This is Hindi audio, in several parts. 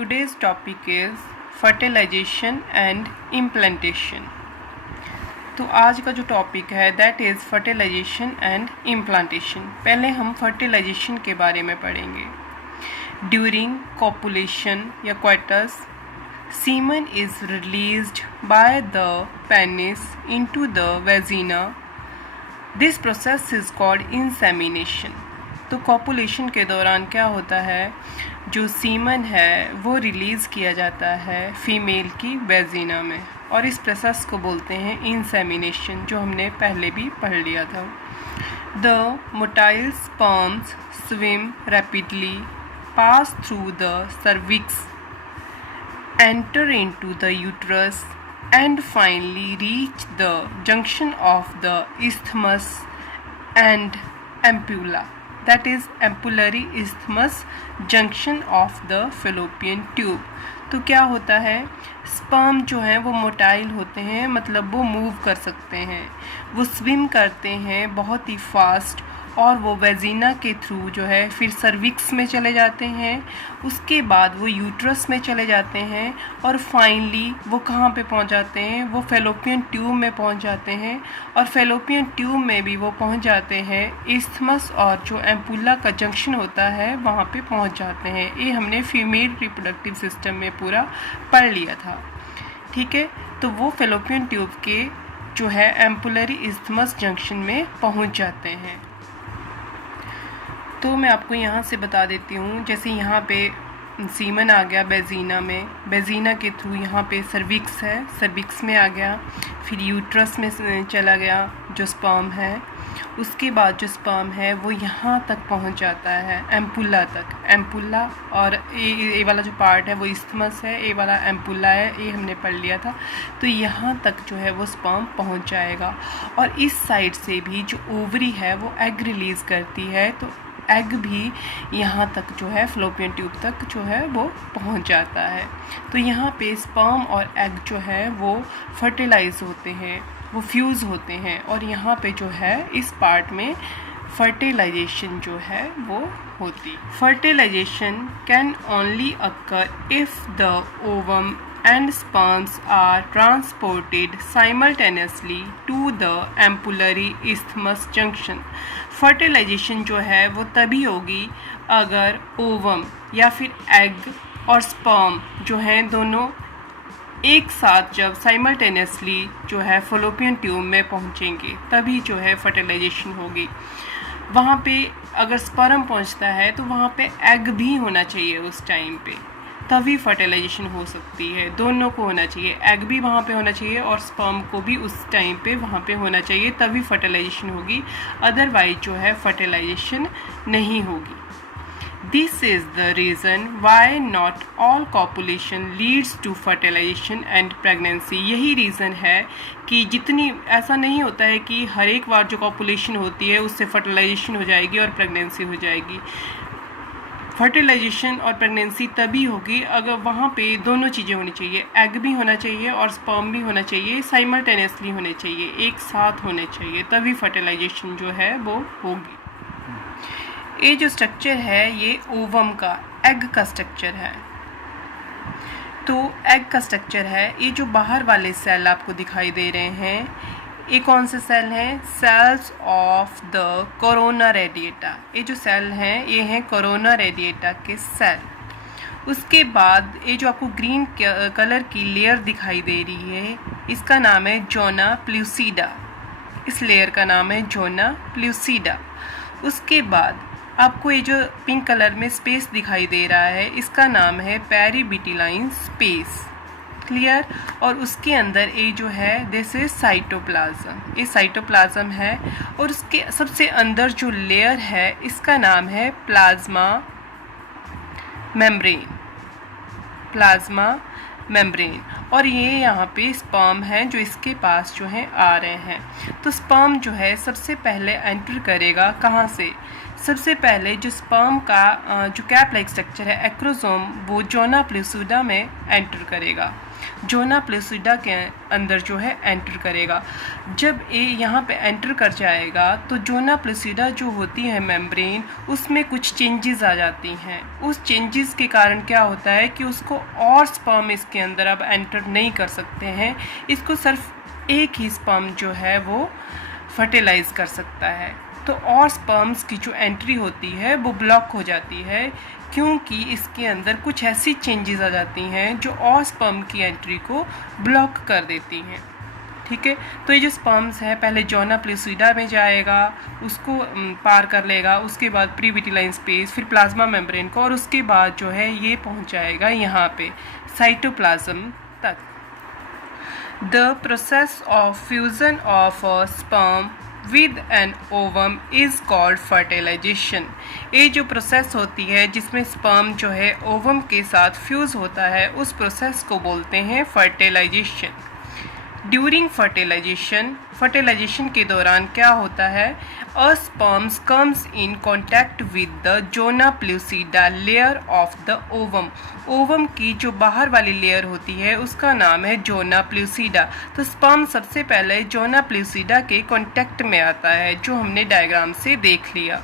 Today's topic is fertilization and implantation. तो आज का जो टॉपिक है that is fertilisation and implantation. पहले हम फर्टिलाइजेशन के बारे में पढ़ेंगे. ड्यूरिंग कॉपुलेशन या coitus, semen is released by the penis into the vagina. This process is called insemination. तो कॉपुलेशन के दौरान क्या होता है, जो सीमन है वो रिलीज़ किया जाता है फीमेल की वेजिना में, और इस प्रोसेस को बोलते हैं इंसेमिनेशन, जो हमने पहले भी पढ़ लिया था. The motile sperms swim rapidly, pass through the cervix, enter into the uterus and finally reach the junction of the isthmus and ampulla, that is ampullary isthmus junction of the fallopian tube. तो क्या होता है, स्पर्म जो हैं वो मोटाइल होते हैं, मतलब वो मूव कर सकते हैं, वो स्विम करते हैं बहुत ही फास्ट, और वो वेजिना के थ्रू जो है फिर सर्विक्स में चले जाते हैं, उसके बाद वो यूट्रस में चले जाते हैं, और फाइनली वो कहाँ पे पहुँच जाते हैं, वो फेलोपियन ट्यूब में पहुँच जाते हैं, और फेलोपियन ट्यूब में भी वो पहुँच जाते हैं इस्थमस और जो एम्पुला का जंक्शन होता है वहाँ पे पहुँच जाते हैं. ये हमने फीमेल रिप्रोडक्टिव सिस्टम में पूरा पढ़ लिया था. ठीक है, तो वो फेलोपियन ट्यूब के जो है एम्पुलरी इस्थमस जंक्शन में पहुँच जाते हैं. तो मैं आपको यहाँ से बता देती हूँ, जैसे यहाँ पे सीमन आ गया बेजीना में, बेजीना के थ्रू यहाँ पे सर्विक्स है, सर्विक्स में आ गया, फिर यूट्रस में चला गया जो स्पर्म है, उसके बाद जो स्पर्म है वो यहाँ तक पहुँच जाता है एम्पुला तक. एम्पुला और ए वाला जो पार्ट है वो इस्थमस है, ए वाला एम्पुला है, ये हमने पढ़ लिया था. तो यहाँ तक जो है वो स्पर्म पहुँच जाएगा, और इस साइड से भी जो ओवरी है वो एग रिलीज़ करती है, तो एग भी यहाँ तक जो है फ्लोपियन ट्यूब तक जो है वो पहुँच जाता है. तो यहाँ पे स्पर्म और एग जो है वो फर्टिलाइज होते हैं, वो फ्यूज़ होते हैं, और यहाँ पे जो है इस पार्ट में फर्टिलाइजेशन जो है वो होती. Fertilisation can only occur if the ovum and sperms are transported simultaneously to the ampullary isthmus junction. Fertilisation जो है वो तभी होगी अगर ओवम या फिर एग और स्पर्म जो हैं दोनों एक साथ जब साइमल्टेनियसली जो है फलोपियन ट्यूब में पहुंचेंगे, तभी जो है फर्टिलाइजेशन होगी. वहाँ पे अगर स्पर्म पहुंचता है तो वहाँ पे एग भी होना चाहिए उस टाइम पे, तभी फर्टिलाइजेशन हो सकती है. दोनों को होना चाहिए, एग भी वहाँ पे होना चाहिए और स्पर्म को भी उस टाइम पे वहाँ पे होना चाहिए, तभी फर्टिलाइजेशन होगी, अदरवाइज जो है फर्टिलाइजेशन नहीं होगी. This is the reason why not all copulation leads to fertilisation and pregnancy. यही रीज़न है कि जितनी ऐसा नहीं होता है कि हर एक बार जो कॉपुलेशन होती है उससे फर्टिलाइजेशन हो जाएगी और प्रेगनेंसी हो जाएगी. फर्टिलाइजेशन और प्रेगनेंसी तभी होगी अगर वहाँ पे दोनों चीज़ें होनी चाहिए, एग भी होना चाहिए और स्पर्म भी होना चाहिए, साइमल्टेनियसली होने चाहिए, एक साथ होने चाहिए, तभी फर्टिलाइजेशन जो है वो होगी. ये जो स्ट्रक्चर है ये ओवम का, एग का स्ट्रक्चर है. तो एग का स्ट्रक्चर है, ये जो बाहर वाले सेल आपको दिखाई दे रहे हैं, ये कौन से सेल हैं, cells of the corona radiata. ये जो सेल हैं ये हैं कोरोना रेडिएटा के सेल. उसके बाद ये जो आपको ग्रीन कलर की लेयर दिखाई दे रही है, इसका नाम है जोना प्लूसिडा. इस लेयर का नाम है जोना प्लूसिडा. उसके बाद आपको ये जो पिंक कलर में स्पेस दिखाई दे रहा है, इसका नाम है पेरिबिटिलाइन स्पेस. क्लियर. और उसके अंदर ये जो है दिस इज साइटोप्लाज्म, ये साइटोप्लाज्म है, और उसके सबसे अंदर जो लेयर है इसका नाम है प्लाज्मा मेम्ब्रेन. Plasma membrane. और ये यहाँ पे स्पर्म है जो इसके पास जो है आ रहे हैं. तो स्पर्म जो है सबसे पहले एंटर करेगा कहाँ से, सबसे पहले जो स्पर्म का जो कैप लाइक स्ट्रक्चर है एक्रोसोम, वो जोना प्लूसिडा में एंटर करेगा, जोना प्लूसिडा के अंदर जो है एंटर करेगा। जब ये यहाँ पे एंटर कर जाएगा तो जोना प्लूसिडा जो होती है मेम्ब्रेन, उसमें कुछ चेंजेस आ जाती हैं। उस चेंजेस के कारण क्या होता है कि उसको और स्पर्म इसके अंदर अब एंटर नहीं कर सकते हैं, इसको सिर्फ एक ही स्पर्म जो है वो फर्टिलाइज कर सकता है। तो और स्पर्म्स की जो एंट्री होती है वो ब्लॉक हो जाती है, क्योंकि इसके अंदर कुछ ऐसी चेंजेस आ जाती हैं जो और स्पर्म की एंट्री को ब्लॉक कर देती हैं। ठीक है, तो ये जो स्पर्म्स है पहले जोना प्लूसिडा में जाएगा, उसको पार कर लेगा, उसके बाद प्री विटिलाइन स्पेस, फिर प्लाज्मा मेम्ब्रेन को, और उसके बाद जो है ये पहुंच जाएगा यहाँ पे साइटोप्लाज्म तक। The process of fusion of a sperm with an ovum is called fertilization। ये जो प्रोसेस होती है जिसमें स्पर्म जो है ओवम के साथ फ्यूज़ होता है, उस प्रोसेस को बोलते हैं फर्टिलाइजेशन। ड्यूरिंग फर्टिलाइजेशन के दौरान क्या होता है, a sperms comes in contact with the zona pellucida layer of the ovum. Ovum की जो बाहर वाली लेयर होती है उसका नाम है जोना प्लूसिडा। तो स्पर्म सबसे पहले जोना प्लूसिडा के कॉन्टैक्ट में आता है, जो हमने डायग्राम से देख लिया।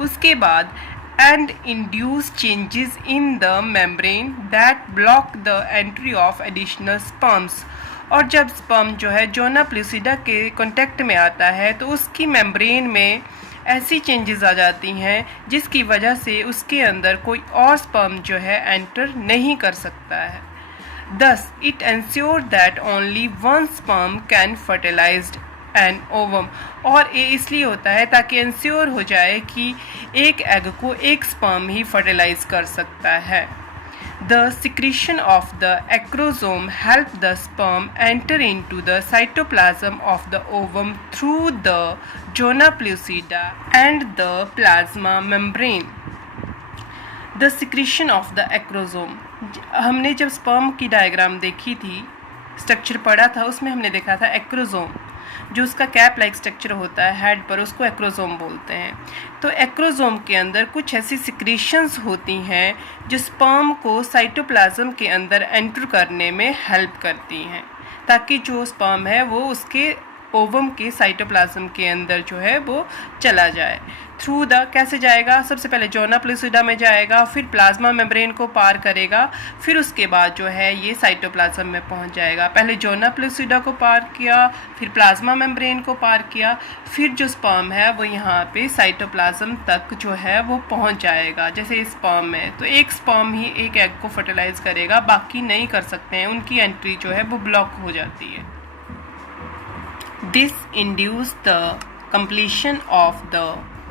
उसके बाद and induce changes in the membrane that block the entry of additional sperms। और जब स्पर्म जो है जोना प्लूसिडा के कांटेक्ट में आता है तो उसकी मेम्ब्रेन में ऐसी चेंजेस आ जाती हैं जिसकी वजह से उसके अंदर कोई और स्पर्म जो है एंटर नहीं कर सकता है। Thus, it ensures that only one sperm can fertilize an ovum। और ये इसलिए होता है ताकि इंश्योर हो जाए कि एक एग को एक स्पर्म ही फर्टिलाइज कर सकता है। The secretion of the acrosome help the sperm enter into the cytoplasm of the ovum through the zona pellucida and the plasma membrane। The secretion of the acrosome, हमने जब स्पर्म की डायग्राम देखी थी, स्ट्रक्चर पढ़ा था, उसमें हमने देखा था एक्रोसोम, जो उसका कैप लाइक स्ट्रक्चर होता है हेड पर, उसको एक्रोसोम बोलते हैं। तो एक्रोसोम के अंदर कुछ ऐसी सिक्रीशंस होती हैं जो स्पर्म को साइटोप्लाज्म के अंदर एंटर करने में हेल्प करती हैं, ताकि जो स्पर्म है वो उसके ओवम के साइटोप्लाज्म के अंदर जो है वो चला जाए। थ्रू द कैसे जाएगा, सबसे पहले जोना प्लूसिडा में जाएगा, फिर प्लाज्मा मेम्ब्रेन को पार करेगा, फिर उसके बाद जो है ये साइटोप्लाज्म में पहुंच जाएगा। पहले जोना प्लूसिडा को पार किया, फिर प्लाज्मा मेम्ब्रेन को पार किया, फिर जो स्पर्म है वो यहाँ पे साइटोप्लाज्म तक जो है वो पहुंच जाएगा। जैसे स्पर्म है तो एक स्पर्म ही एक एग को फर्टिलाइज करेगा, बाकी नहीं कर सकते हैं, उनकी एंट्री जो है वो ब्लॉक हो जाती है। This induced the completion of the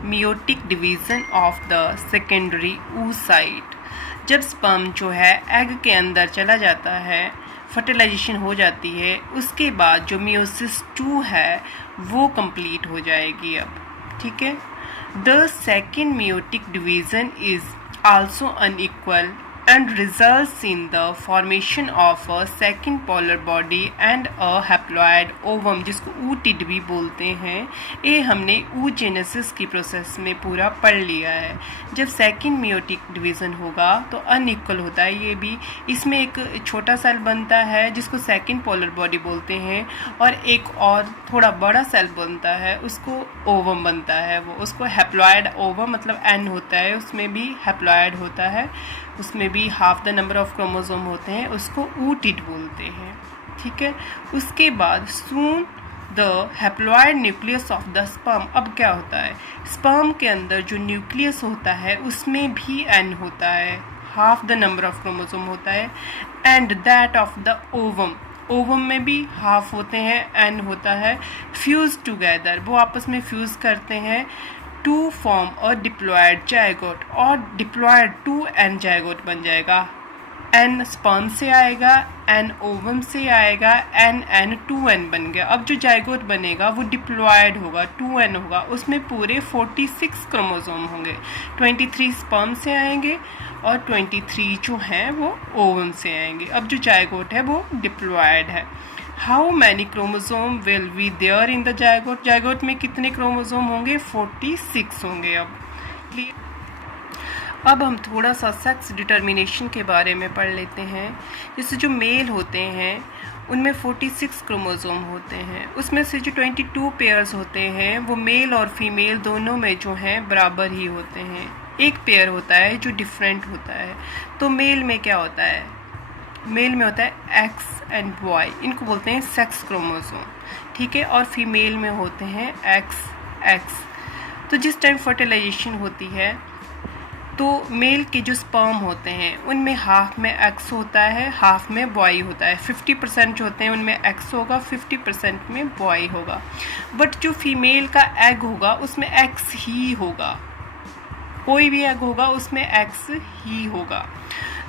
meiotic division of the secondary oocyte। जब स्पर्म जो है एग के अंदर चला जाता है, फर्टिलाइजेशन हो जाती है, उसके बाद जो मियोसिस 2 है वो कंप्लीट हो जाएगी अब। ठीक है, the second meiotic division is also unequal and results in the formation of a second polar body and a haploid ovum, जिसको oocyte भी बोलते हैं। ये हमने oogenesis की प्रोसेस में पूरा पढ़ लिया है। जब सेकंड meiotic डिवीज़न होगा तो अनइक्वल होता है ये भी, इसमें एक छोटा सेल बनता है जिसको सेकंड पोलर बॉडी बोलते हैं, और एक और थोड़ा बड़ा सेल बनता है उसको ओवम बनता है, वो उसको हैप्लॉयड ओवम मतलब एन होता है, उसमें भी हैप्लॉयड होता है, उसमें भी half the number of chromosome होते हैं, उसको oocyte बोलते हैं। ठीक है, उसके बाद soon the haploid nucleus of the sperm. अब क्या होता है, स्पर्म के अंदर जो न्यूक्लियस होता है उसमें भी एन होता है, half the number of chromosome होता है, and that of the ovum, ovum में भी हाफ होते हैं, एन होता है। फ्यूज टुगेदर, वो आपस में फ्यूज करते हैं to form a diploid zygote, और डिप्लॉयड 2n जायगोट बन जाएगा। n स्पर्म से आएगा, n ओवम से आएगा, n 2n बन गया। अब जो जायगोट बनेगा वो डिप्लॉयड होगा, 2n होगा, उसमें पूरे 46 क्रोमोसोम होंगे। 23 स्पर्म से आएंगे और 23 जो हैं वो ओवम से आएंगे। अब जो जायगोट है वो डिप्लॉयड है। How many chromosome will be there in the zygote, zygote में कितने क्रोमोसोम होंगे, 46 होंगे। अब अब हम थोड़ा सा सेक्स डिटर्मिनेशन के बारे में पढ़ लेते हैं। जैसे जो मेल होते हैं उनमें 46 क्रोमोसोम होते हैं, उसमें से जो 22 पेयर्स होते हैं वो मेल और फीमेल दोनों में जो हैं बराबर ही होते हैं। एक पेयर होता है जो डिफरेंट होता है। तो मेल में क्या होता है? मेल में होता है एक्स एंड वाई, इनको बोलते हैं सेक्स क्रोमोसोम, ठीक है। और फीमेल में होते हैं एक्स एक्स। तो जिस टाइम फर्टिलाइजेशन होती है तो मेल के जो स्पर्म होते हैं उनमें हाफ में एक्स होता है, हाफ में बॉय होता है। 50% जो होते हैं उनमें एक्स होगा, 50% में बॉय होगा। बट जो फीमेल का एग होगा उसमें एक्स ही होगा, कोई भी एग होगा उसमें एक्स ही होगा।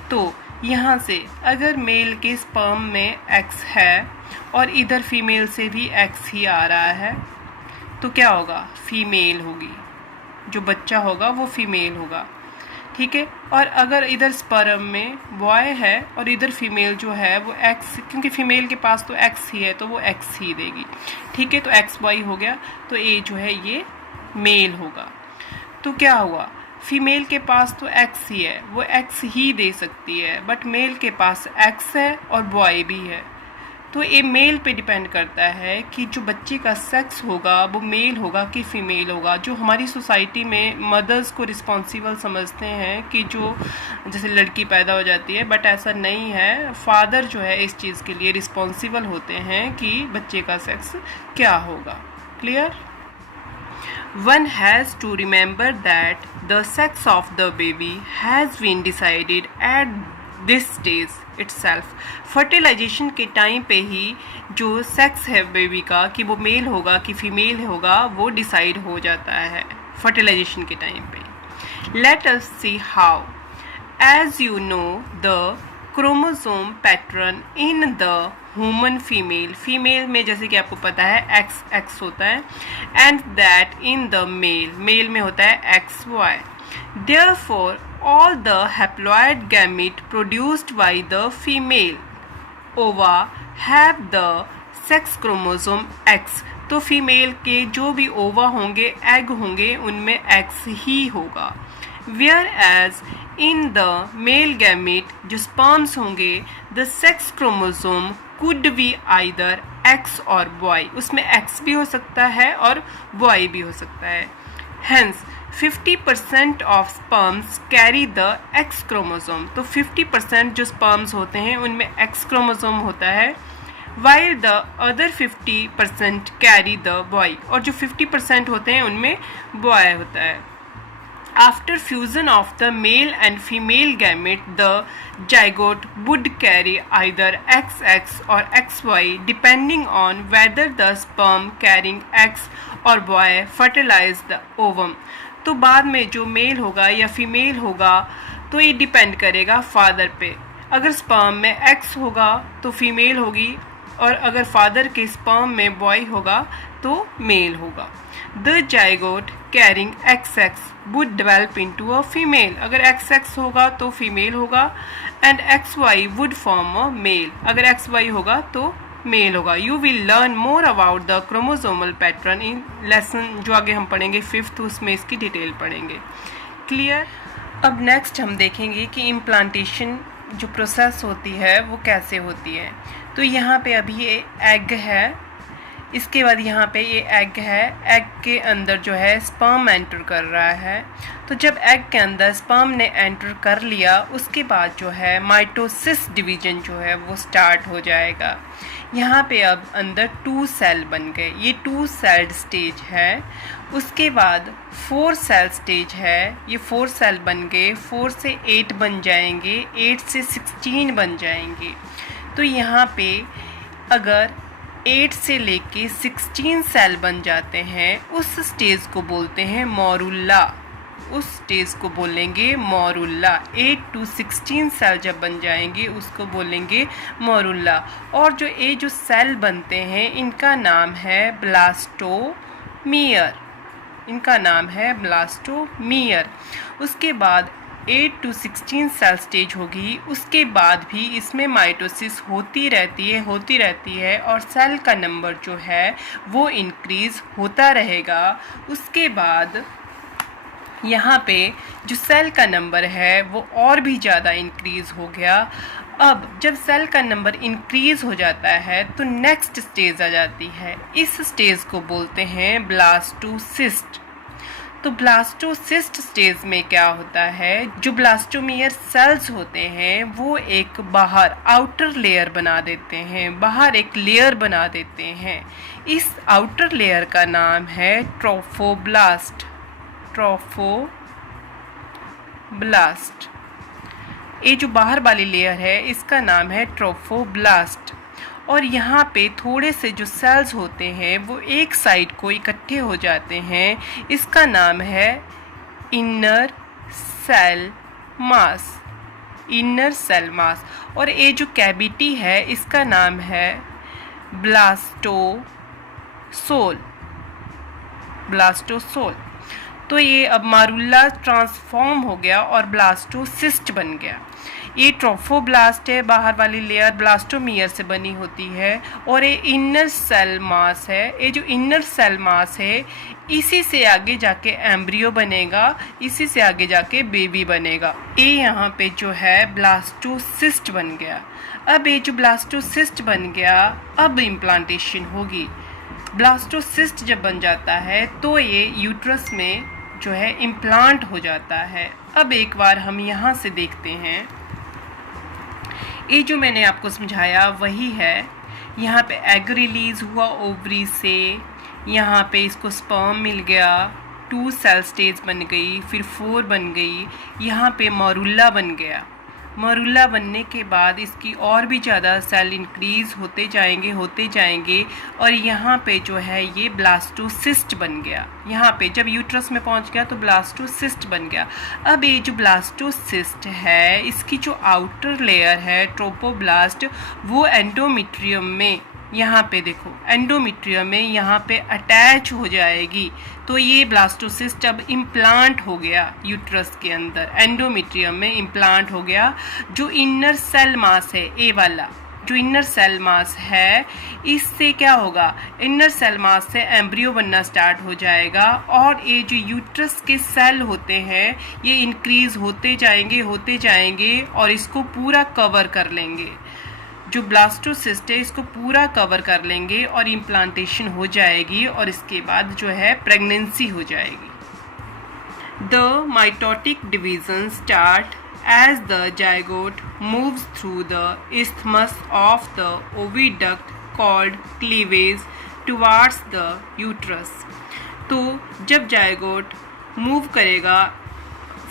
तो यहाँ से अगर मेल के स्पर्म में एक्स है और इधर फीमेल से भी एक्स ही आ रहा है तो क्या होगा? फीमेल होगी, जो बच्चा होगा वो फीमेल होगा, ठीक है। और अगर इधर स्पर्म में बॉय है और इधर फीमेल जो है वो एक्स, क्योंकि फीमेल के पास तो एक्स ही है तो वो एक्स ही देगी, ठीक है। तो एक्स वाई हो गया, तो ए जो है ये मेल होगा। तो क्या हुआ? फीमेल के पास तो एक्स ही है, वो एक्स ही दे सकती है, बट मेल के पास एक्स है और बॉय भी है। तो ये मेल पे डिपेंड करता है कि जो बच्चे का सेक्स होगा वो मेल होगा कि फीमेल होगा। जो हमारी सोसाइटी में मदर्स को रिस्पॉन्सिबल समझते हैं कि जो जैसे लड़की पैदा हो जाती है, बट ऐसा नहीं है। फादर जो है इस चीज़ के लिए रिस्पॉन्सिबल होते हैं कि बच्चे का सेक्स क्या होगा। Clear? One has to remember that the sex of the baby has been decided at this stage itself. Fertilisation के टाइम पे ही जो सेक्स है बेबी का कि वो मेल होगा कि फीमेल होगा वो डिसाइड हो जाता है फर्टिलाइजेशन के टाइम पे। Let us see how. As you know, the chromosome pattern in the human female में जैसे कि आपको पता है एक्स एक्स होता है, and that in the male में होता है X Y. Therefore all the haploid gamete produced by the female ova have the sex chromosome X। तो फीमेल के जो भी ओवा होंगे, एग होंगे, उनमें एक्स ही होगा। Whereas in the male gamete जो स्पर्म्स होंगे, the sex chromosome could be either X और बॉय, उसमें एक्स भी हो सकता है और बॉय भी हो सकता है। Hence 50% of sperms carry the x chromosome. तो 50% जो स्पर्म्स होते हैं उनमें एक्स क्रोमोसोम होता है, while the other 50% carry the boy, और जो 50% होते हैं उनमें बॉय होता है। After fusion of the male and female gamete, the zygote would carry either XX or XY depending on whether the sperm carrying X or boy fertilize the ovum। तो बाद में जो मेल होगा या फीमेल होगा तो ये डिपेंड करेगा फादर पे। अगर स्पर्म में एक्स होगा तो फीमेल होगी, और अगर फादर के स्पर्म में बॉय होगा तो मेल होगा। The zygote carrying X X would develop into a female. अगर एक्स एक्स होगा तो फीमेल होगा, and X Y would form a male. अगर एक्स वाई होगा तो मेल होगा। You will learn more about the chromosomal pattern in lesson जो आगे हम पढ़ेंगे 5th, उसमें इसकी डिटेल पढ़ेंगे। क्लियर? अब नेक्स्ट हम देखेंगे कि इम्प्लांटेशन जो प्रोसेस होती है वो कैसे होती है। तो यहाँ पे अभी ये एग है, इसके बाद यहाँ पे ये एग है, एग के अंदर जो है स्पर्म एंटर कर रहा है। तो जब एग के अंदर स्पर्म ने एंटर कर लिया उसके बाद जो है माइटोसिस डिवीजन जो है वो स्टार्ट हो जाएगा। यहाँ पे अब अंदर 2 सेल बन गए, ये 2 सेल्ड स्टेज है। उसके बाद 4 सेल स्टेज है, ये 4 सेल बन गए, 4 से 8 बन जाएंगे, 8 से 16 बन जाएंगे। तो यहाँ पे अगर 8 से लेके 16 सेल बन जाते हैं उस स्टेज को बोलते हैं मोरुल्ला, उस स्टेज को बोलेंगे मोरुल्ला। 8 to 16 सेल जब बन जाएंगे उसको बोलेंगे मोरुल्ला। और जो सेल बनते हैं इनका नाम है ब्लास्टोमियर, इनका नाम है ब्लास्टोमियर। उसके बाद 8 to 16 सेल स्टेज होगी, उसके बाद भी इसमें माइटोसिस होती रहती है और सेल का नंबर जो है वो इंक्रीज़ होता रहेगा। उसके बाद यहाँ पे जो सेल का नंबर है वो और भी ज़्यादा इंक्रीज़ हो गया। अब जब सेल का नंबर इंक्रीज़ हो जाता है तो नेक्स्ट स्टेज आ जाती है। इस स्टेज को बोलते हैं ब्लास्टोसिस्ट। तो ब्लास्टोसिस्ट स्टेज में क्या होता है, जो ब्लास्टोमियर सेल्स होते हैं वो एक बाहर आउटर लेयर बना देते हैं, बाहर एक लेयर बना देते हैं। इस आउटर लेयर का नाम है ट्रोफोब्लास्ट। ट्रोफोब्लास्ट, ये जो बाहर वाली लेयर है इसका नाम है ट्रोफोब्लास्ट। और यहाँ पे थोड़े से जो सेल्स होते हैं वो एक साइड को इकट्ठे हो जाते हैं, इसका नाम है inner cell mass. Inner cell mass. और ये जो कैविटी है इसका नाम है ब्लास्टोसोल। ब्लास्टोसोल। तो ये अब मारुल्ला ट्रांसफॉर्म हो गया और ब्लास्टोसिस्ट बन गया। ये ट्रोफोब्लास्ट है, बाहर वाली लेयर ब्लास्टोमियर से बनी होती है, और ये इनर सेल मास है। ये जो इनर सेल मास है इसी से आगे जाके एम्ब्रियो बनेगा, इसी से आगे जाके बेबी बनेगा। ये यहाँ पे जो है ब्लास्टोसिस्ट बन गया। अब ये जो ब्लास्टोसिस्ट बन गया, अब इम्प्लांटेशन होगी। ब्लास्टोसिस्ट जब बन जाता है तो ये यूट्रस में जो है इम्प्लांट हो जाता है। अब एक बार हम यहाँ से देखते हैं, ये जो मैंने आपको समझाया वही है। यहाँ पे एग रिलीज़ हुआ ओवरी से, यहाँ पे इसको स्पर्म मिल गया, 2 सेल स्टेज बन गई, फिर 4 बन गई, यहाँ पे मॉरुल्ला बन गया। मॉरुल्ला बनने के बाद इसकी और भी ज़्यादा सेल इंक्रीज़ होते जाएंगे और यहाँ पे जो है ये ब्लास्टोसिस्ट बन गया। यहाँ पे जब यूट्रस में पहुँच गया तो ब्लास्टोसिस्ट बन गया। अब ये जो ब्लास्टोसिस्ट है इसकी जो आउटर लेयर है ट्रोफोब्लास्ट, वो एंडोमेट्रियम में, यहाँ पे देखो एंडोमेट्रियम में यहाँ पे अटैच हो जाएगी। तो ये ब्लास्टोसिस्ट अब इम्प्लांट हो गया यूट्रस के अंदर, एंडोमेट्रियम में इम्प्लांट हो गया। जो इनर सेल मास है, ए वाला जो इनर सेल मास है, इससे क्या होगा, इनर सेल मास से एम्ब्रियो बनना स्टार्ट हो जाएगा और ये जो यूट्रस के सेल होते हैं ये इंक्रीज होते जाएंगे और इसको पूरा कवर कर लेंगे। जो ब्लास्टोसिस्ट है इसको पूरा कवर कर लेंगे और इम्प्लांटेशन हो जाएगी और इसके बाद जो है प्रेगनेंसी हो जाएगी। The mitotic division start as the zygote moves through the isthmus of the oviduct called cleavage towards the uterus। तो जब जायगोट मूव करेगा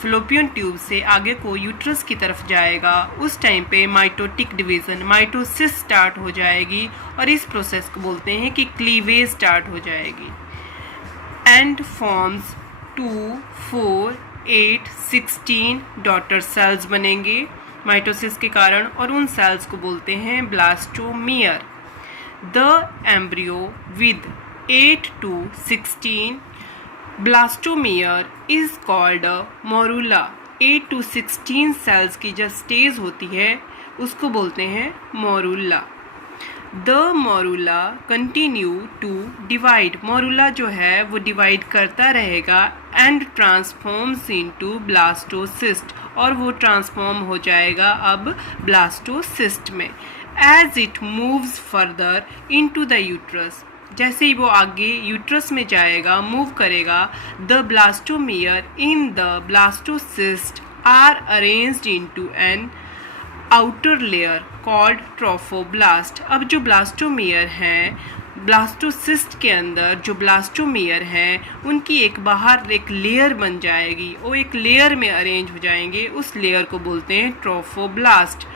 फ्लोपियन ट्यूब से आगे को यूट्रस की तरफ जाएगा, उस टाइम पे माइटोटिक डिवीज़न, माइटोसिस स्टार्ट हो जाएगी और इस प्रोसेस को बोलते हैं कि क्लीवेज स्टार्ट हो जाएगी। एंड फॉर्म्स 2, 4, 8, 16 डॉटर सेल्स बनेंगे माइटोसिस के कारण और उन सेल्स को बोलते हैं blastomere. The embryo with 8 to 16 blastomere is called morula. 8 to 16 cells की जो स्टेज होती है उसको बोलते हैं morula. The morula continue to divide, morula जो है वो डिवाइड करता रहेगा एंड ट्रांसफॉर्म्स इनटू ब्लास्टोसिस्ट, और वो ट्रांसफॉर्म हो जाएगा अब ब्लास्टोसिस्ट में। As it moves further into the uterus, जैसे ही वो आगे यूट्रस में जाएगा, मूव करेगा, the blastomere in the blastocyst are arranged into an outer layer called trophoblast. अब जो ब्लास्टोमियर हैं, ब्लास्टोसिस्ट के अंदर जो ब्लास्टोमियर हैं उनकी एक बाहर एक लेयर बन जाएगी, वो एक लेयर में अरेंज हो जाएंगे, उस लेयर को बोलते हैं trophoblast.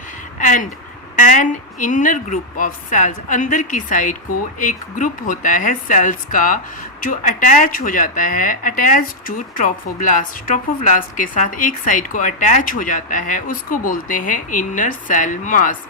And an inner group of cells, अंदर की साइड को एक ग्रुप होता है सेल्स का जो अटैच हो जाता है, अटैच टू ट्रोफोब्लास्ट, ट्रोफोब्लास्ट के साथ एक साइड को अटैच हो जाता है, उसको बोलते हैं inner cell mass.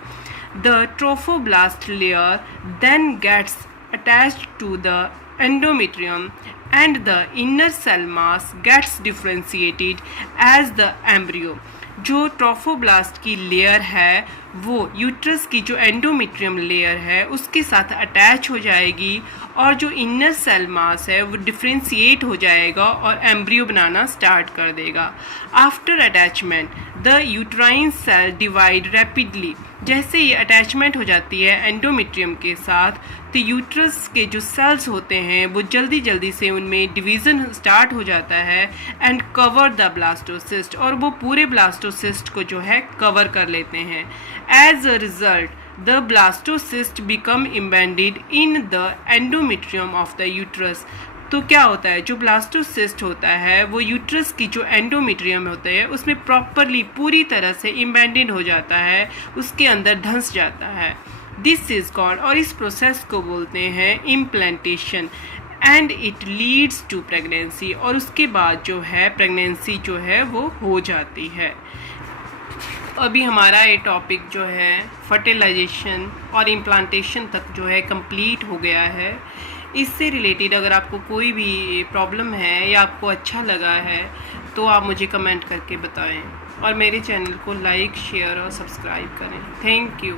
The trophoblast layer then gets attached to the endometrium and the inner cell mass gets differentiated as the embryo। जो ट्रोफोब्लास्ट की लेयर है वो यूट्रस की जो एंडोमेट्रियम लेयर है उसके साथ अटैच हो जाएगी और जो इनर सेल मास है वो डिफ्रेंशिएट हो जाएगा और एम्ब्रियो बनाना स्टार्ट कर देगा। After attachment the uterine cell divide rapidly. जैसे ये अटैचमेंट हो जाती है एंडोमेट्रियम के साथ तो यूट्रस के जो सेल्स होते हैं वो जल्दी जल्दी से उनमें डिवीज़न स्टार्ट हो जाता है एंड कवर द ब्लास्टोसिस्ट, और वो पूरे ब्लास्टोसिस्ट को जो है कवर कर लेते हैं। As a result the blastocyst become embedded in the endometrium of the uterus. तो क्या होता है, जो ब्लास्टोसिस्ट होता है वो यूट्रस की जो एंडोमेट्रियम होता है उसमें प्रॉपरली पूरी तरह से एम्बेडेड हो जाता है, उसके अंदर धंस जाता है। दिस इज कॉल्ड, और इस प्रोसेस को बोलते हैं implantation, and it leads to pregnancy, और उसके बाद जो है प्रेगनेंसी जो है वो हो जाती है। अभी हमारा ये टॉपिक जो है फर्टिलाइजेशन और इम्प्लांटेशन तक जो है कंप्लीट हो गया है। इससे रिलेटेड अगर आपको कोई भी प्रॉब्लम है या आपको अच्छा लगा है तो आप मुझे कमेंट करके बताएं और मेरे चैनल को लाइक, शेयर और सब्सक्राइब करें। Thank you.